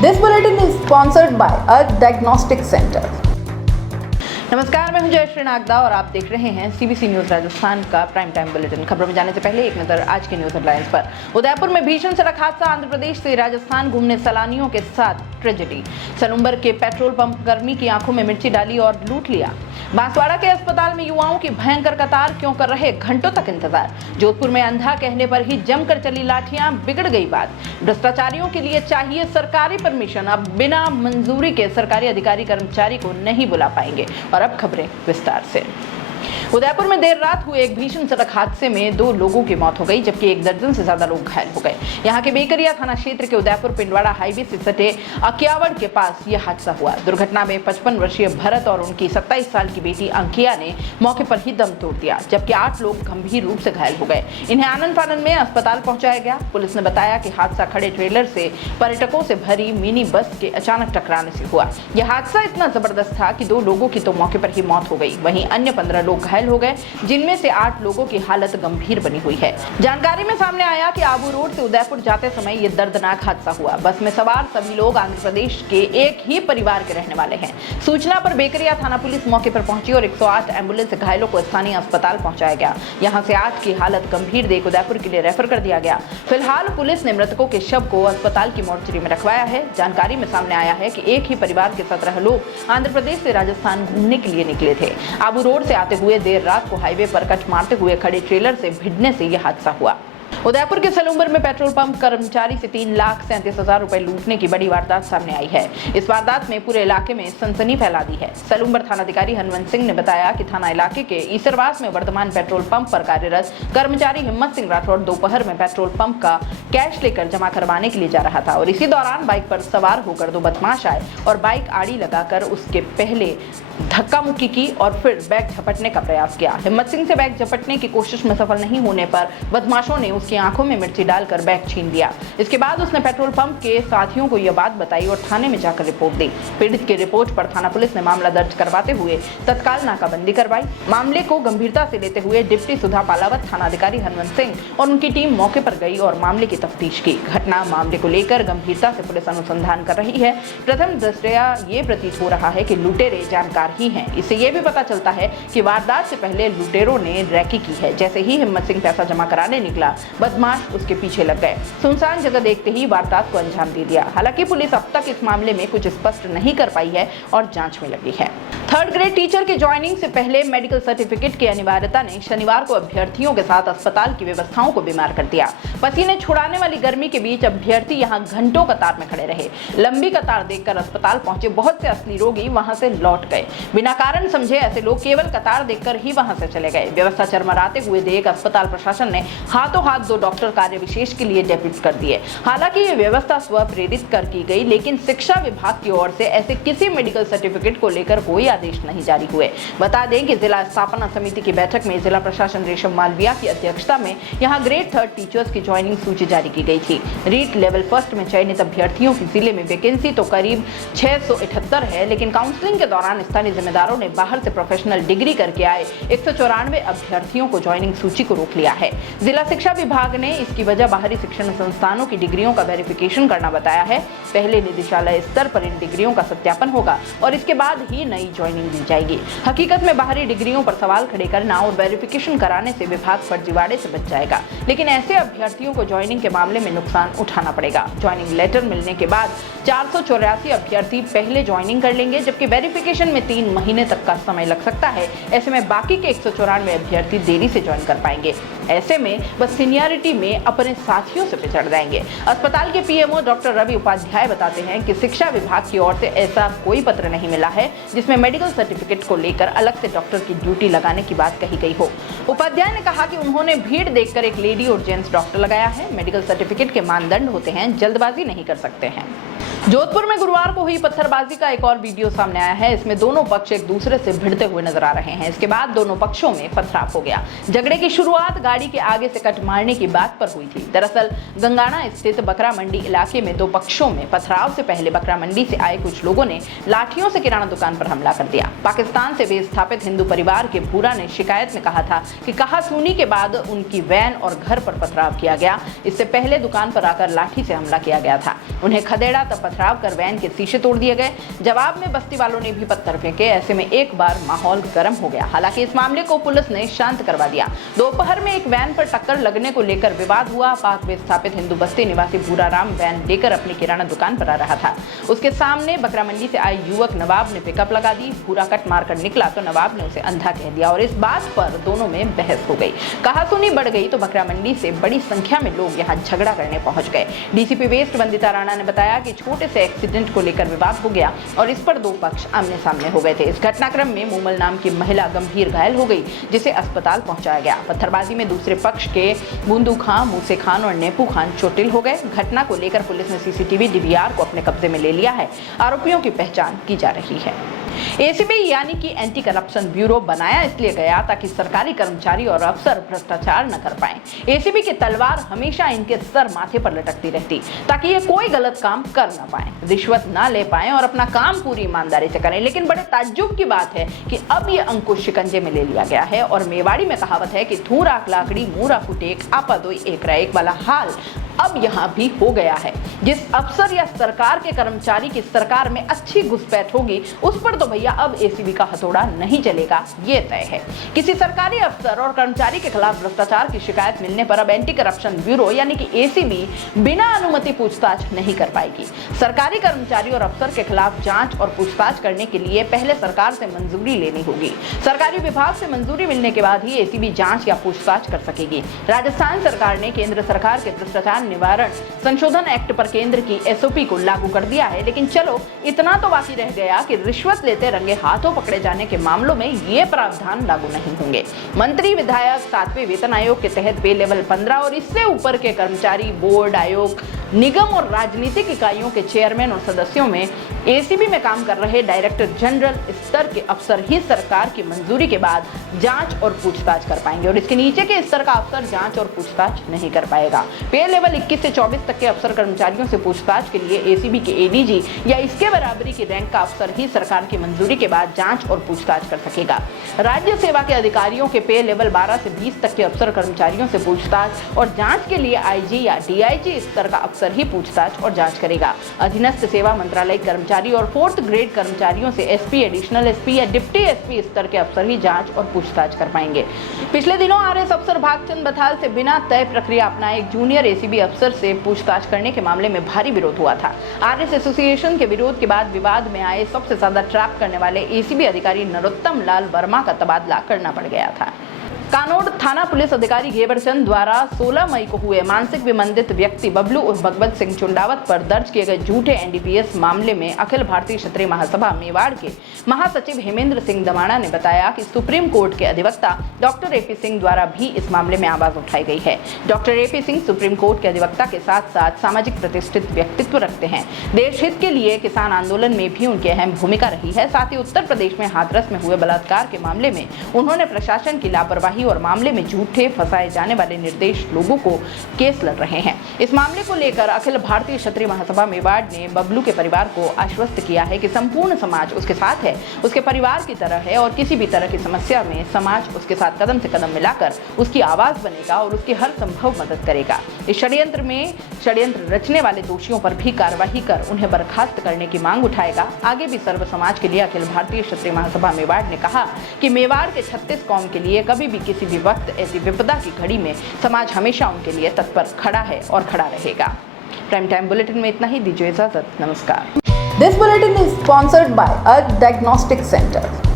This bulletin is sponsored by a diagnostic center. नमस्कार, मैं हूं जयश्री नागदा और आप देख रहे हैं सीबीसी न्यूज राजस्थान का प्राइम टाइम बुलेटिन। खबरों में जाने से पहले एक नजर आज के न्यूज हेडलाइंस पर। उदयपुर में भीषण सड़क हादसा, आंध्र प्रदेश से राजस्थान घूमने सैलानियों के साथ ट्रेजेडी। सलूंबर के पेट्रोल पंप कर्मी की आंखों में मिर्ची डाली और लूट लिया। बांसवाड़ा के अस्पताल में युवाओं की भयंकर कतार, क्यों कर रहे घंटों तक इंतजार। जोधपुर में अंधा कहने पर ही जमकर चली लाठियां, बिगड़ गई बात। भ्रष्टाचारियों के लिए चाहिए सरकारी परमिशन, अब बिना मंजूरी के सरकारी अधिकारी कर्मचारी को नहीं बुला पाएंगे। और अब खबरें विस्तार से। उदयपुर में देर रात हुए एक भीषण सड़क हादसे में 2 लोगों की मौत हो गई, जबकि 1 दर्जन से ज्यादा लोग घायल हो गए। यहां के बेकरिया थाना क्षेत्र के उदयपुर पिंडवाड़ा हाईवे से सटे अकियावड़ के पास यह हादसा हुआ। दुर्घटना में 55 वर्षीय भरत और उनकी 27 साल की बेटी अंकिया ने मौके पर ही दम तोड़ दिया, जबकि 8 लोग गंभीर रूप से घायल हो गए। इन्हें आनंद फानंद में अस्पताल पहुंचाया गया। पुलिस ने बताया कि हादसा खड़े ट्रेलर से पर्यटकों से भरी मिनी बस के अचानक टकराने से हुआ। यह हादसा इतना जबरदस्त था कि 2 लोगों की तो मौके पर ही मौत हो गई, वहीं अन्य 15 लोग घायल हो गए, जिनमें से 8 लोगों की हालत गंभीर बनी हुई है। जानकारी में सामने आया कि आबू रोड से उदयपुर जाते समय ये दर्दनाक हादसा हुआ। बस में सवार सभी लोग आंध्र प्रदेश के एक ही परिवार के रहने वाले हैं। सूचना पर बेकरिया थाना पुलिस मौके पर पहुंची और 108 एम्बुलेंस से घायलों को स्थानीय अस्पताल पहुंचाया गया। यहां से 8 की हालत गंभीर देख उदयपुर के लिए रेफर कर दिया गया। फिलहाल पुलिस ने मृतकों के शव को अस्पताल की मोर्चरी में रखवाया है। जानकारी में सामने आया है कि एक ही परिवार के 17 लोग आंध्र प्रदेश से राजस्थान घूमने के लिए निकले थे। आबू रोड से आते हुए देर रात को हाईवे पर कट मारते हुए खड़े ट्रेलर से भिड़ने से यह हादसा हुआ। उदयपुर के सलूंबर में पेट्रोल पंप कर्मचारी से 3,37,000 रुपए लूटने की बड़ी वारदात सामने आई है। इस वारदात में पूरे इलाके में सनसनी फैला दी है। सलूंबर थानाधिकारी हनुमंत सिंह ने बताया कि थाना इलाके के ईसरवास में वर्तमान पेट्रोल पंप पर कार्यरत कर्मचारी हिम्मत सिंह राठौड़ दोपहर में पेट्रोल पंप का कैश लेकर जमा करवाने के लिए जा रहा था और इसी दौरान बाइक पर सवार होकर 2 बदमाश आए और बाइक आड़ी लगाकर उसके पहले धक्का मुक्की की और फिर बैग झपटने का प्रयास किया। हिम्मत सिंह से बैग झपटने की कोशिश में सफल नहीं होने पर बदमाशों ने उसकी आंखों में मिर्ची डालकर बैग छीन लिया। इसके बाद उसने पेट्रोल पंप के साथियों को यह बात बताई और थाने में जाकर रिपोर्ट दी। पीड़ित की रिपोर्ट पर थाना पुलिस ने मामला दर्ज करवाते हुए तत्काल नाकाबंदी करवाई। मामले को गंभीरता से लेते हुए डिप्टी सुधा पालावत, थानाधिकारी हनुमंत सिंह और उनकी टीम मौके पर गई और मामले की तफ्तीश की। घटना मामले को लेकर गंभीरता से पुलिस अनुसंधान कर रही है। प्रथम दृष्टया ये प्रतीत हो रहा है कि लुटेरे जानकार ही हैं। इससे यह भी पता चलता है कि वारदात से पहले लुटेरों ने रैकी की है। जैसे ही हिम्मत सिंह पैसा जमा कराने निकला, बदमाश उसके पीछे लग गए। सुनसान जगह देखते ही वारदात को अंजाम दे दिया। हालांकि पुलिस अब तक इस मामले में कुछ स्पष्ट नहीं कर पाई है और जांच में लगी है। 3rd ग्रेड टीचर के ज्वाइनिंग से पहले मेडिकल सर्टिफिकेट की अनिवार्यता ने शनिवार को अभ्यर्थियों के साथ अस्पताल की व्यवस्थाओं को बीमार कर दिया। पसीने छुड़ाने वाली गर्मी के बीच अभ्यर्थी यहां घंटों कतार में खड़े रहे। लंबी कतार देखकर अस्पताल पहुंचे बहुत से असली रोगी वहां से लौट गए। बिना कारण समझे ऐसे लोग केवल कतार देखकर ही वहां से चले गए। व्यवस्था चरमराते हुए देख अस्पताल प्रशासन ने हाथों हाथ 2 डॉक्टर कार्य विशेष के लिए डेप्यूट कर दिए। हालांकि ये व्यवस्था स्व प्रेरित कर की गई, लेकिन शिक्षा विभाग की ओर से ऐसे किसी मेडिकल सर्टिफिकेट को लेकर कोई आदेश नहीं जारी हुए। बता दें कि जिला स्थापना समिति की बैठक में जिला प्रशासन रेशम मालविया की अध्यक्षता में यहां ग्रेड 3 टीचर्स की ज्वाइनिंग सूची जारी की गई थी। रीट लेवल फर्स्ट में चयनित अभ्यर्थियों की जिले में वैकेंसी तो करीब 678 है, लेकिन काउंसलिंग के दौरान स्थानीय जिम्मेदारों ने बाहर से प्रोफेशनल डिग्री करके आए 194 अभ्यर्थियों को ज्वाइनिंग सूची को रोक लिया है। जिला शिक्षा विभाग ने इसकी वजह बाहरी शिक्षण संस्थानों की डिग्रियों का वेरिफिकेशन करना बताया है। पहले निदेशालय स्तर पर इन डिग्रियों का सत्यापन होगा और इसके बाद ही नई ज्वाइनिंग दी जाएगी। हकीकत में बाहरी डिग्रियों पर सवाल खड़े करना और वेरिफिकेशन कराने से विभाग फर्जीवाड़े से बच जाएगा, लेकिन ऐसे अभ्यर्थियों को ज्वाइनिंग के मामले में नुकसान उठाना पड़ेगा। ज्वाइनिंग लेटर मिलने के बाद 484 अभ्यर्थी पहले ज्वाइनिंग कर लेंगे, जबकि वेरिफिकेशन में 3 महीने तक का समय लग सकता है। ऐसे में बाकी के 194 अभ्यर्थी देरी से ज्वाइन कर पाएंगे। ऐसे में बस सीनियरिटी में अपने साथियों से पिछड़ जाएंगे। अस्पताल के पीएमओ डॉक्टर रवि उपाध्याय बताते हैं कि शिक्षा विभाग की ओर से ऐसा कोई पत्र नहीं मिला है जिसमें मेडिकल सर्टिफिकेट को लेकर अलग से डॉक्टर की ड्यूटी लगाने की बात कही गई हो। उपाध्याय ने कहा कि उन्होंने भीड़ देखकर एक लेडी और जेंट्स डॉक्टर लगाया है। मेडिकल सर्टिफिकेट के मानदंड होते हैं, जल्दबाजी नहीं कर सकते हैं। जोधपुर में गुरुवार को हुई पत्थरबाजी का एक और वीडियो सामने आया है। इसमें दोनों पक्ष एक दूसरे से भिड़ते हुए नजर आ रहे हैं। इसके बाद दोनों पक्षों में पथराव हो गया। झगड़े की शुरुआत गाड़ी के आगे से कट मारने की बात पर हुई थी। दरअसल गंगाना स्थित बकरा मंडी इलाके में 2 पक्षों में पथराव से पहले बकरा मंडी से आए कुछ लोगों ने लाठियों से किराना दुकान पर हमला कर दिया। पाकिस्तान से विस्थापित हिंदू परिवार के भूरा ने शिकायत में कहा था कि कहासुनी के बाद उनकी वैन और घर पर पथराव किया गया। इससे पहले दुकान पर आकर लाठी से हमला किया गया था। उन्हें खदेड़ा तब पथराव कर वैन के शीशे तोड़ दिए गए। जवाब में बस्ती वालों ने भी पत्थर फेंके। ऐसे में एक बार माहौल गर्म हो गया। हालांकि इस मामले को पुलिस ने शांत करवा दिया। दोपहर में एक वैन पर टक्कर लगने को लेकर विवाद हुआ। पाक में स्थापित हिंदू बस्ती निवासी भूराराम वैन लेकर अपनी किराना दुकान पर आ रहा था। उसके सामने बकरा मंडी से आए युवक नवाब ने पिकअप लगा दी। भूरा कट मारकर निकला तो नवाब ने उसे अंधा कह दिया और इस बात पर दोनों में बहस हो गई। कहासुनी बढ़ गई तो बकरा मंडी से बड़ी संख्या में लोग यहां झगड़ा करने पहुंच गए। डीसीपी वेस्ट वंदिता राणा ने बताया कि छोटे से एक्सीडेंट को लेकर विवाद हो गया और इस पर दो पक्ष आमने सामने हो गए थे। इस घटनाक्रम में मूमल नाम की महिला गंभीर घायल हो गई, जिसे अस्पताल पहुंचाया गया। पत्थरबाजी में दूसरे पक्ष के बूंदू खां, मूसे खान और नेपू खान चोटिल हो गए। घटना को लेकर पुलिस ने सीसीटीवी डीवीआर को अपने कब्जे में ले लिया है। आरोपियों की पहचान की जा रही है। एसीबी यानी कि एंटी करप्शन ब्यूरो बनाया इसलिए गया ताकि सरकारी कर्मचारी और अफसर भ्रष्टाचार न कर पाएं। एसीबी की तलवार हमेशा इनके सर माथे पर लटकती रहती ताकि ये कोई गलत काम कर न पाए, रिश्वत न ले पाएं और अपना काम पूरी ईमानदारी से करें। लेकिन बड़े ताज्जुब की बात है कि अब ये अंकुश शिकंजे में ले लिया गया है और मेवाड़ी में कहावत है कि थू राख लाकड़ी मुंह राखू टेक आपा दोई एक राइक वाला हाल अब यहाँ भी हो गया है। जिस अफसर या सरकार के कर्मचारी की सरकार में अच्छी घुसपैठ होगी उस पर तो भैया अब एसीबी का हथौड़ा नहीं चलेगा, ये तय है। किसी सरकारी अफसर और कर्मचारी के खिलाफ भ्रष्टाचार की शिकायत मिलने पर अब एंटी करप्शन ब्यूरो यानी कि एसीबी बिना अनुमति पूछताछ नहीं कर पाएगी। सरकारी कर्मचारी और अफसर के खिलाफ जांच और पूछताछ करने के लिए पहले सरकार से मंजूरी लेनी होगी। सरकारी विभाग से मंजूरी मिलने के बाद ही एसीबी जांच या पूछताछ कर सकेगी। राजस्थान सरकार ने केंद्र सरकार के भ्रष्टाचार निवारण संशोधन एक्ट पर केंद्र की एसओपी को लागू कर दिया है। लेकिन चलो इतना तो बाकी रह गया कि रिश्वत लेते रंगे हाथों पकड़े जाने के मामलों में ये प्रावधान लागू नहीं होंगे। मंत्री विधायक 7वें वेतन आयोग के तहत पे लेवल 15 और इससे ऊपर के कर्मचारी, बोर्ड, आयोग, निगम और राजनीतिक इकाइयों के चेयरमैन और सदस्यों में एसीबी में काम कर रहे डायरेक्टर जनरल स्तर के अफसर ही सरकार की मंजूरी के बाद जांच और पूछताछ कर पाएंगे और इसके नीचे के स्तर का अफसर जांच और पूछताछ नहीं कर पाएगा। पे लेवल 21 से 24 तक के अफसर कर्मचारियों से पूछताछ के लिए एसीबी के एडीजी या इसके बराबरी की रैंक का अफसर ही सरकार की मंजूरी के बाद जांच और पूछताछ कर सकेगा। राज्य सेवा के अधिकारियों के पे लेवल 12 से 20 तक के अफसर कर्मचारियों से पूछताछ और जांच के लिए आईजी या डीआईजी स्तर का अफसर ही पूछताछ और जांच करेगा। अधीनस्थ सेवा मंत्रालय कर्मचारी और 4th ग्रेड कर्मचारियों से एसपी, एडिशनल एसपी या डिप्टी एसपी स्तर के अफसर ही जांच और पूछताछ कर पाएंगे। पिछले दिनों आरएस अफसर भागचंद बथाल से बिना तय प्रक्रिया अपनाए एक जूनियर एसीबी अफसर से पूछताछ करने के मामले में भारी विरोध हुआ था। आरएस एसोसिएशन के विरोध के बाद विवाद में आए सबसे ज्यादा ट्रैप करने वाले एसीबी अधिकारी नरोत्तम लाल वर्मा का तबादला करना पड़ गया था। कानोड थाना पुलिस अधिकारी घेवरचंद द्वारा 16 मई को हुए मानसिक विमंदित व्यक्ति बबलू उर्फ भगवत सिंह चुंडावत पर दर्ज किए गए झूठे एनडीपीएस मामले में अखिल भारतीय क्षत्रिय महासभा मेवाड़ के महासचिव हेमेंद्र सिंह दमाणा ने बताया कि सुप्रीम कोर्ट के अधिवक्ता डॉक्टर एपी सिंह द्वारा भी इस मामले में आवाज उठाई गई है। Doctor AP Singh supreme court के अधिवक्ता के साथ साथ सामाजिक प्रतिष्ठित व्यक्तित्व रखते हैं। देश हित के लिए किसान आंदोलन में भी उनकी अहम भूमिका रही है। साथ ही उत्तर प्रदेश में हाथरस में हुए बलात्कार के मामले में उन्होंने प्रशासन की लापरवाही और मामले में झूठे फंसाए जाने वाले निर्देश लोगों को केस लड़ रहे हैं। इस मामले को लेकर अखिल भारतीय क्षत्रिय महासभा मेवाड़ ने बबलू के परिवार को आश्वस्त किया है कि संपूर्ण समाज उसके साथ है, उसके परिवार की तरह है और किसी भी तरह की समस्या में समाज उसके साथ कदम से कदम मिलाकर उसकी आवाज बनेगा और उसकी हर संभव मदद करेगा। इस षड्यंत्र रचने वाले दोषियों पर भी कार्रवाई कर उन्हें बर्खास्त करने की मांग उठाएगा। आगे भी सर्व समाज के लिए अखिल भारतीय क्षत्रिय महासभा मेवाड़ ने कहा कि मेवाड़ के 36 कौम के लिए कभी भी किसी भी वक्त ऐसी विपदा की घड़ी में समाज हमेशा उनके लिए तत्पर खड़ा है और खड़ा रहेगा। प्राइम टाइम बुलेटिन में इतना ही, दीजिए इजाजत, नमस्कार। This bulletin is sponsored by earth diagnostic centre.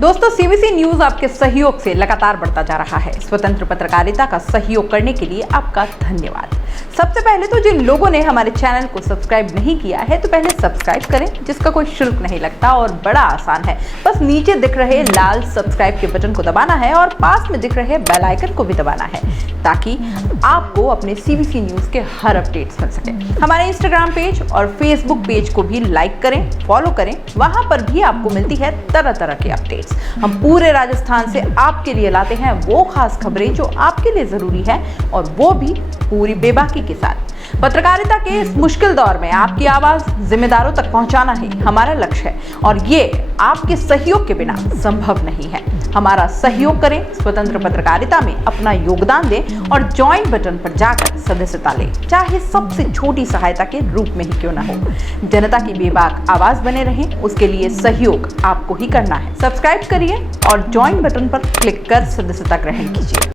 दोस्तों, सीबीसी न्यूज आपके सहयोग से लगातार बढ़ता जा रहा है। स्वतंत्र पत्रकारिता का सहयोग करने के लिए आपका धन्यवाद। सबसे पहले तो जिन लोगों ने हमारे चैनल को सब्सक्राइब नहीं किया है तो पहले सब्सक्राइब करें, जिसका कोई शुल्क नहीं लगता और बड़ा आसान है। बस नीचे दिख रहे लाल सब्सक्राइब के बटन को दबाना है और पास में दिख रहे बेल आइकन को भी दबाना है ताकि आपको अपने सीबीसी न्यूज के हर अपडेट्स मिल सके। हमारे इंस्टाग्राम पेज और फेसबुक पेज को भी लाइक करें, फॉलो करें, वहां पर भी आपको मिलती है तरह तरह के अपडेट्स। हम पूरे राजस्थान से आपके लिए लाते हैं वो खास खबरें जो आपके लिए जरूरी है और वो भी पूरी बेबाकी के साथ। पत्रकारिता के इस मुश्किल दौर में आपकी आवाज जिम्मेदारों तक पहुंचाना ही हमारा लक्ष्य है और ये आपके सहयोग के बिना संभव नहीं है। हमारा सहयोग करें, स्वतंत्र पत्रकारिता में अपना योगदान दें और ज्वाइन बटन पर जाकर सदस्यता लें, चाहे सबसे छोटी सहायता के रूप में ही क्यों न हो। जनता की बेबाक आवाज बने रहें, उसके लिए सहयोग आपको ही करना है। सब्सक्राइब करिए और ज्वाइन बटन पर क्लिक कर सदस्यता ग्रहण कीजिए।